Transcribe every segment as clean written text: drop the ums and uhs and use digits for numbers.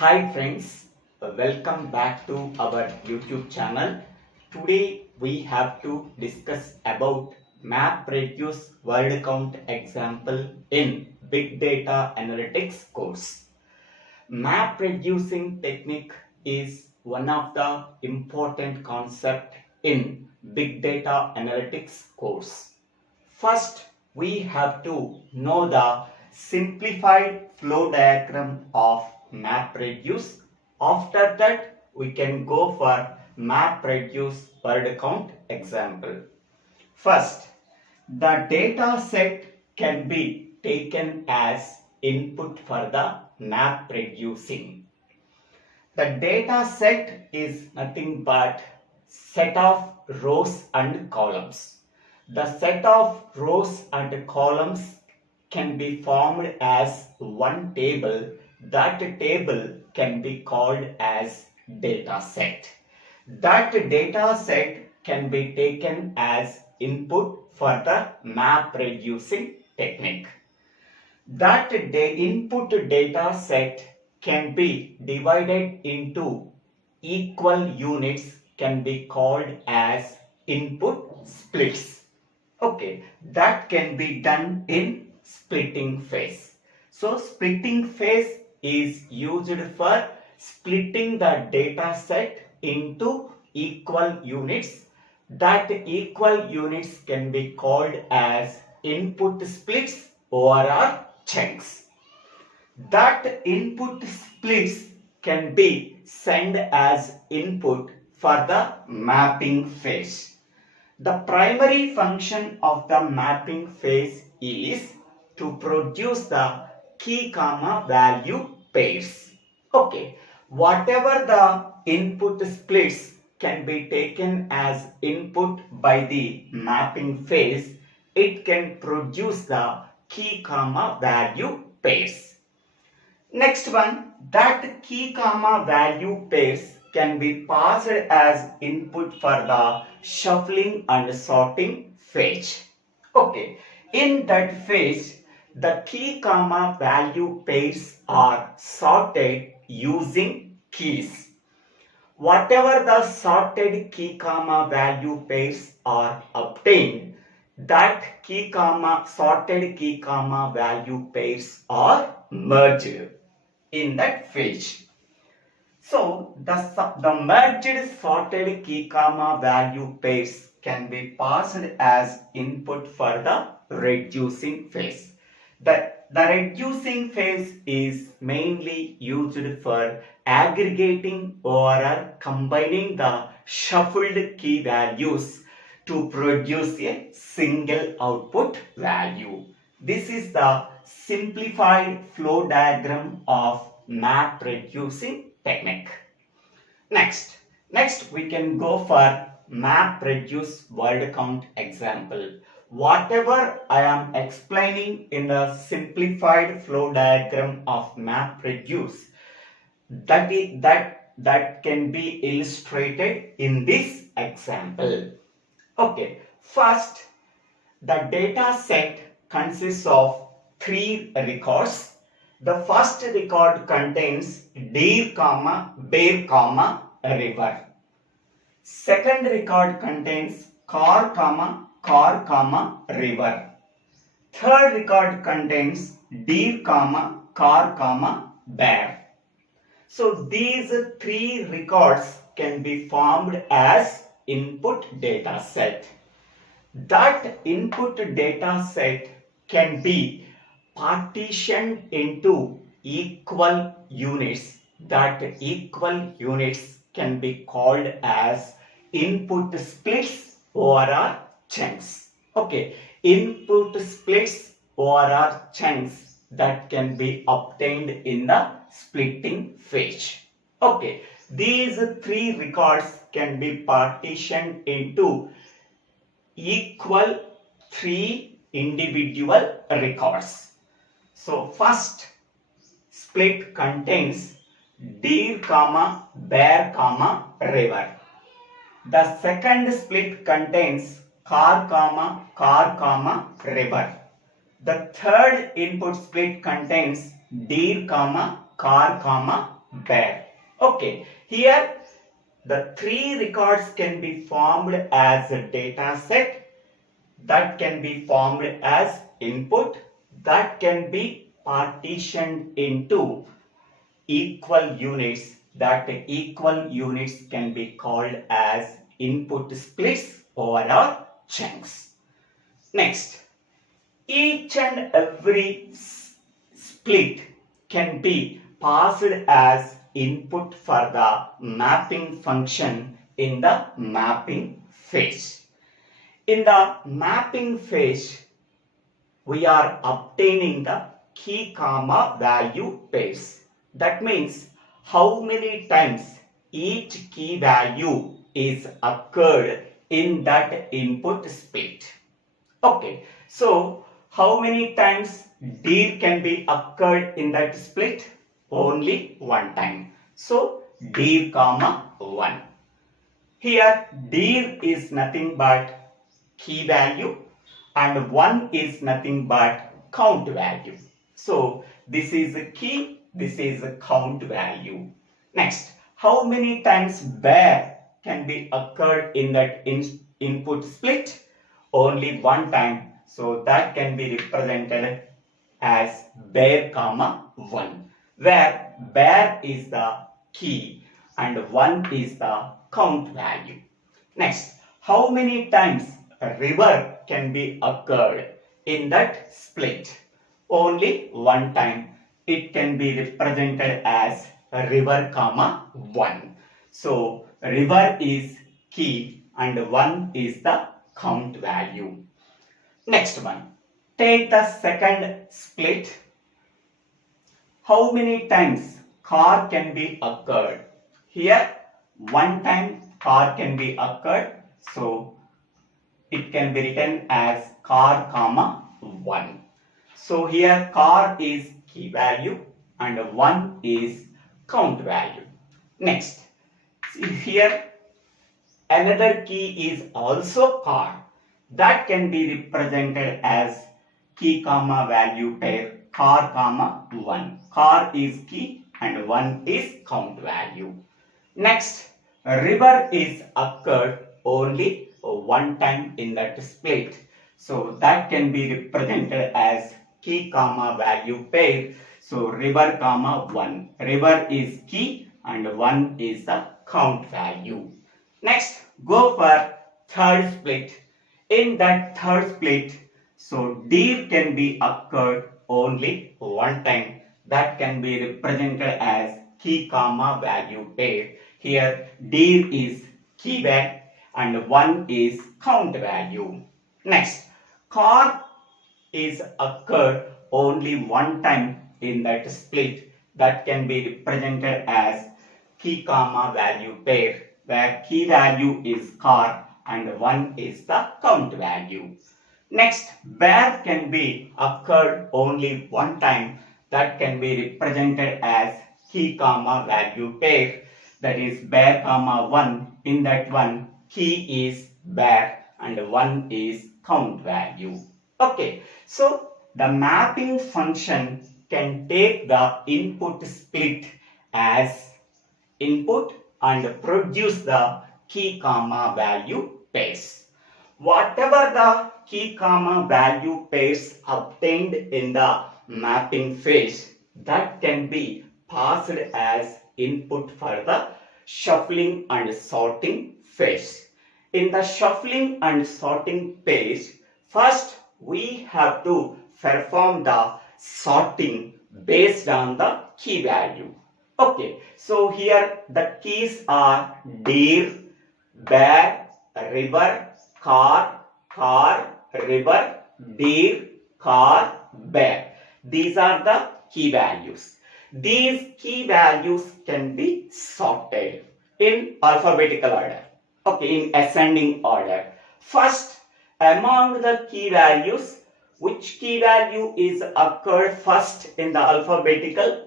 Hi friends, welcome back to our YouTube channel. Today we have to discuss about MapReduce word count example in Big Data Analytics course. Map reducing technique is one of the important concept in Big Data Analytics course. First, we have to know the simplified flow diagram of MapReduce. After that, we can go for MapReduce word count example. First, the data set can be taken as input for the map reducing. The data set is nothing but set of rows and columns. The set of rows and columns can be formed as one table. That table can be called as data set. That data set can be taken as input for the map reducing technique. That input data set can be divided into equal units, can be called as input splits. Okay, that can be done in splitting phase. So splitting phase is used for splitting the data set into equal units. That equal units can be called as input splits or chunks. That input splits can be sent as input for the mapping phase. The primary function of the mapping phase is to produce the key comma value pairs. Okay, whatever the input splits can be taken as input by the mapping phase, it can produce the key comma value pairs. Next one, that key comma value pairs can be passed as input for the shuffling and sorting phase. Okay, in that phase, the key comma value pairs are sorted using keys. Whatever the sorted key comma value pairs are obtained, that sorted key comma value pairs are merged in that phase. So the merged sorted key comma value pairs can be passed as input for the reducing phase. The reducing phase is mainly used for aggregating or combining the shuffled key values to produce a single output value. This is the simplified flow diagram of map reducing technique. Next we can go for map reduce word count example. Whatever I am explaining in the simplified flow diagram of map reduce, that can be illustrated in this example. Okay, first the data set consists of 3 records. The first record contains deer, bear, river. Second record contains car, river. Third record contains deer, car, bear. So these 3 records can be formed as input data set. That input data set can be partitioned into equal units. That equal units can be called as input splits or chunks. Okay, input splits or chunks that can be obtained in the splitting phase. Okay, these 3 records can be partitioned into equal 3 individual records. So first split contains deer, bear, river. The second split contains car, river. The third input split contains deer, car, bear. Okay, here the three records can be formed as a data set, that can be formed as input, that can be partitioned into equal units, that equal units can be called as input splits or chunks. Next, each and every split can be passed as input for the mapping function in the mapping phase. In the mapping phase, we are obtaining the key comma value pairs. That means how many times each key value is occurred in that input split. Okay, so how many times dir can be occurred in that split? Only one time. So dir comma 1. Here dir is nothing but key value and 1 is nothing but count value. So this is a key, this is a count value. Next, how many times bear can be occurred in that input split? Only one time. So that can be represented as bear comma 1, where bear is the key and 1 is the count value. Next, how many times a river can be occurred in that split? Only one time. It can be represented as river comma 1. So river is key and 1 is the count value. Next one, take the second split. How many times car can be occurred? Here one time car can be occurred, so it can be written as car comma 1. So here car is key value and 1 is count value. Next, see here another key is also car, that can be represented as key comma value pair car comma 1. Car is key and 1 is count value. Next, river is occurred only one time in that split. So that can be represented as key comma value pair. So river comma 1. River is key and 1 is the count value. Next, go for third split. In that third split, so dir can be occurred only one time. That can be represented as key comma value pair. Here dir is key value and 1 is count value. Next, car is occurred only one time in that split. That can be represented as key comma value pair, where key value is car and 1 is the count value. Next, bear can be occurred only one time. That can be represented as key comma value pair, that is bear comma 1. In that one, key is bear and 1 is count value. Okay, so the mapping function can take the input split as input and produce the key comma value pairs. Whatever the key comma value pairs obtained in the mapping phase, that can be passed as input for the shuffling and sorting phase. In the shuffling and sorting phase, first we have to perform the sorting based on the key value. Okay, so here the keys are dir, bear, river, car, river, dir, car, bear. These are the key values. These key values can be sorted in alphabetical order. Okay, in ascending order. First, among the key values, which key value is occurred first in the alphabetical?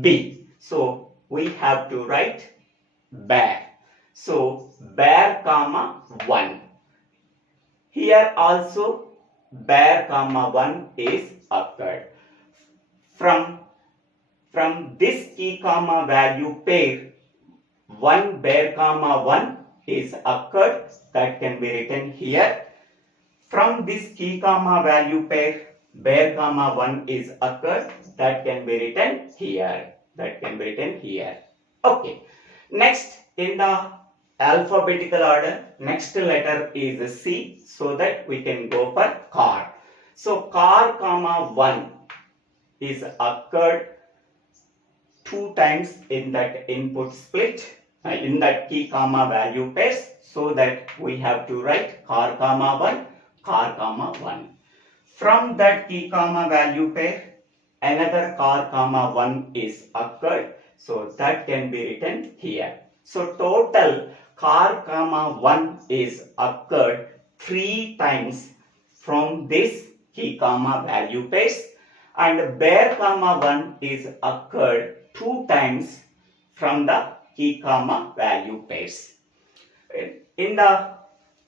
B. So we have to write bear. So bear comma 1. Here also bear comma 1 is occurred. From from this key comma value pair, 1 bare comma 1 is occurred, that can be written here. From this key comma value pair, bare comma 1 is occurred, that can be written here. That can be written here. Okay. Next, in the alphabetical order, next letter is C, so that we can go for car. So car comma 1 is occurred 2 times in that input split, in that key comma value pairs, so that we have to write car comma 1, car comma 1. From that key comma value pair, another car comma 1 is occurred, so that can be written here. So total car comma 1 is occurred 3 times from this key comma value pairs, and bare comma 1 is occurred 2 times from the key comma value pairs. In the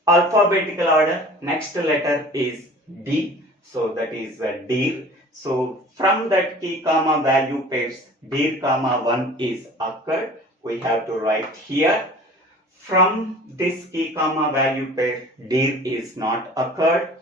alphabetical order, next letter is D, so that is deer. So from that key comma value pairs, deer comma 1 is occurred, we have to write here. From this key comma value pair, deer is not occurred.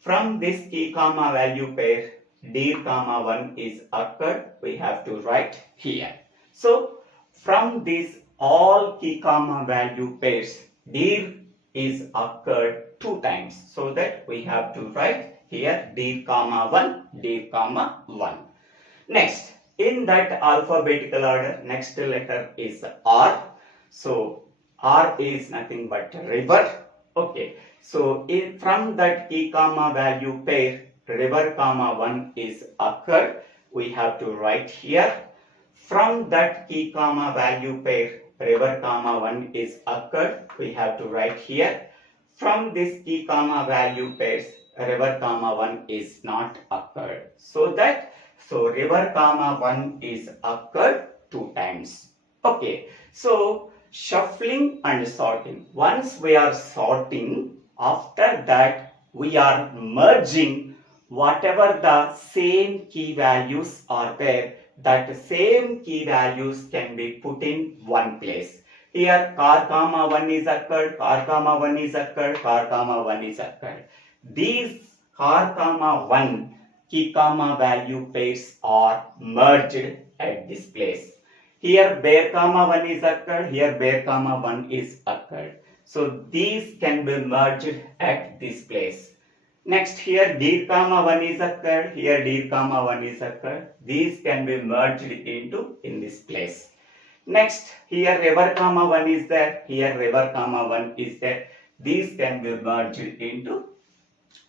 From this key comma value pair, deer comma 1 is occurred, we have to write here. So from these all key comma value pairs, deer is occurred 2 times, so that we have to write here deer comma 1, deer comma 1. Next, in that alphabetical order, next letter is R. So R is nothing but river. Okay, so from that key comma value pair, river comma 1 is occurred, we have to write here. From that key comma value pair, river comma 1 is occurred, we have to write here. From this key comma value pairs, river comma 1 is not occurred, so river comma 1 is occurred 2 times. Okay, so shuffling and sorting. Once we are sorting, after that we are merging whatever the same key values are there, that same key values can be put in one place. Here car comma 1 is occurred, car comma 1 is occurred, car comma 1 is occurred. These car comma 1 key comma value pairs are merged at this place. Here bare comma 1 is occurred, here bare comma 1 is occurred. So these can be merged at this place. Next, here deer comma 1 is occurred, here deer comma 1 is occurred. These can be merged in this place. Next, here river comma 1 is there, here river comma 1 is there. These can be merged into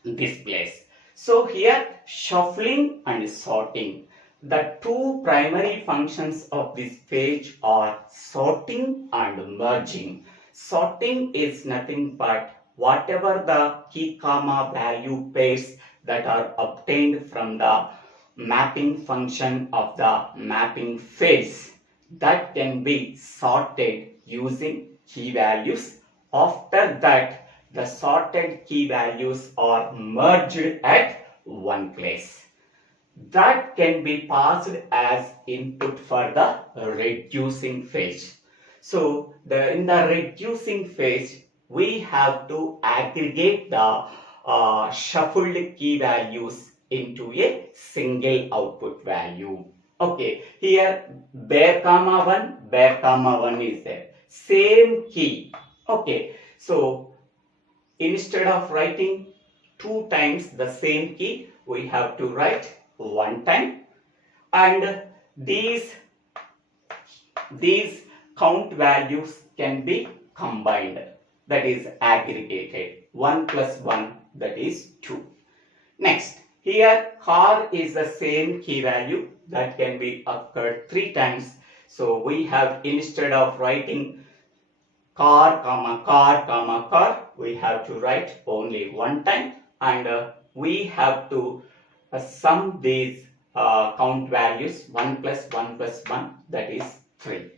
this place. So here shuffling and sorting. The two primary functions of this page are sorting and merging. Sorting is nothing but whatever the key comma value pairs that are obtained from the mapping function of the mapping phase, that can be sorted using key values. After that, the sorted key values are merged at one place. That can be passed as input for the reducing phase. So in the reducing phase, we have to aggregate the shuffled key values into a single output value. Okay, here bare comma 1 is there. Same key. Okay, so instead of writing 2 times the same key, we have to write 1 time, and these count values can be combined, that is aggregated. 1 plus 1, that is 2. Next, here car is the same key value, that can be occurred 3 times. So we have, instead of writing car, we have to write only 1 time, and we have to sum these count values. 1 plus 1 plus 1, that is 3.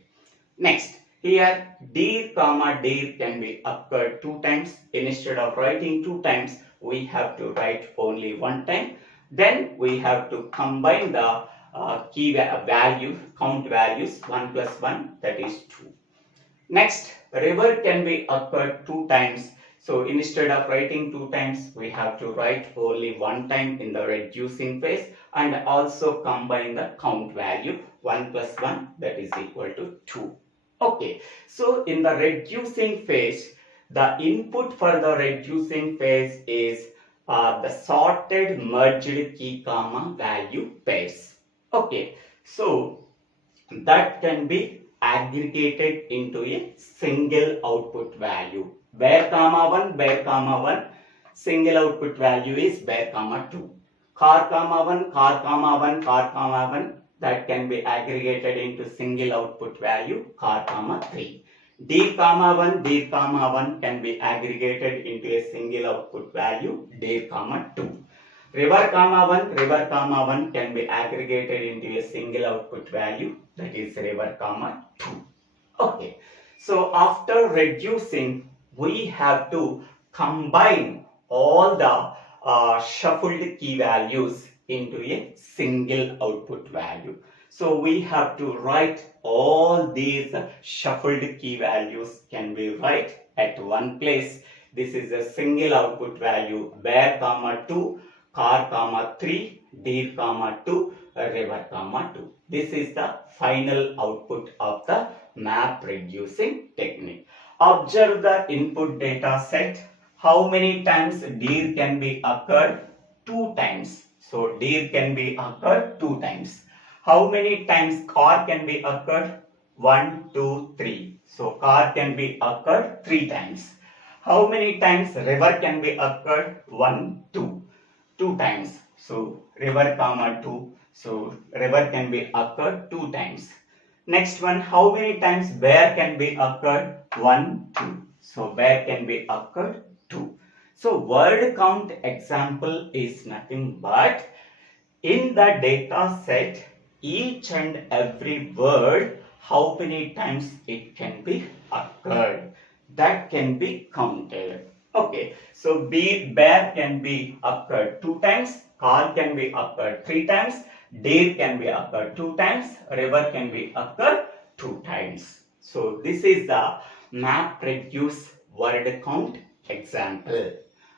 Next, here deer can be occurred 2 times. Instead of writing 2 times, we have to write only 1 time. Then we have to combine the count values 1 plus 1, that is 2. Next, revert can be occurred 2 times. So instead of writing 2 times, we have to write only 1 time in the reducing phase and also combine the count value 1 plus 1, that is equal to 2. Okay, so in the reducing phase, the input for the reducing phase is the sorted merged key comma value pairs. Okay, so that can be aggregated into a single output value. Where comma 1, single output value is where comma 2. Car comma 1, car comma 1, car comma 1, that can be aggregated into single output value car comma 3. D comma 1 can be aggregated into a single output value dir comma 2. River comma 1 can be aggregated into a single output value, that is river comma 2. Okay, so after reducing, we have to combine all the shuffled key values into a single output value. So we have to write all these shuffled key values can be write at one place. This is a single output value where comma 2, car comma 3, dir comma 2, river comma 2. This is the final output of the map reducing technique. Observe the input data set. How many times dir can be occurred? 2 times. So dir can be occurred 2 times. How many times car can be occurred? 1, 2, 3. So car can be occurred 3 times. How many times river can be occurred? 1, 2. 2 times. So river comma 2. So river can be occurred 2 times. Next one, how many times bear can be occurred? 1, 2. So bear can be occurred 2. So word count example is nothing but in the data set, each and every word, how many times it can be occurred, that can be counted. Okay, so bear can be occurred 2 times, car can be occurred 3 times, dir can be occurred 2 times, river can be occurred 2 times. So this is the MapReduce word count example.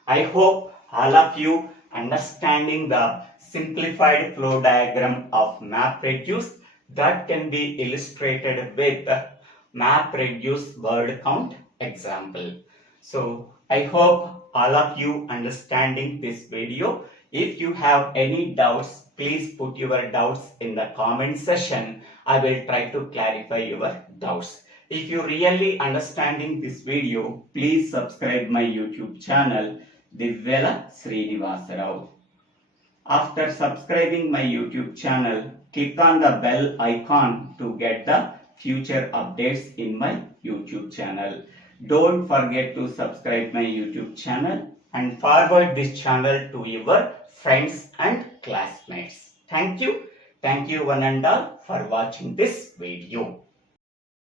I hope all of you understanding the simplified flow diagram of MapReduce that can be illustrated with MapReduce word count example. So I hope all of you understanding this video. If you have any doubts, please put your doubts in the comment section. I will try to clarify your doubts. If you really understanding this video, please subscribe my YouTube channel, Divvela Srinivasa Rao. After subscribing my YouTube channel, click on the bell icon to get the future updates in my YouTube channel. Don't forget to subscribe my YouTube channel and forward this channel to your friends and classmates. Thank you. Thank you one and all for watching this video.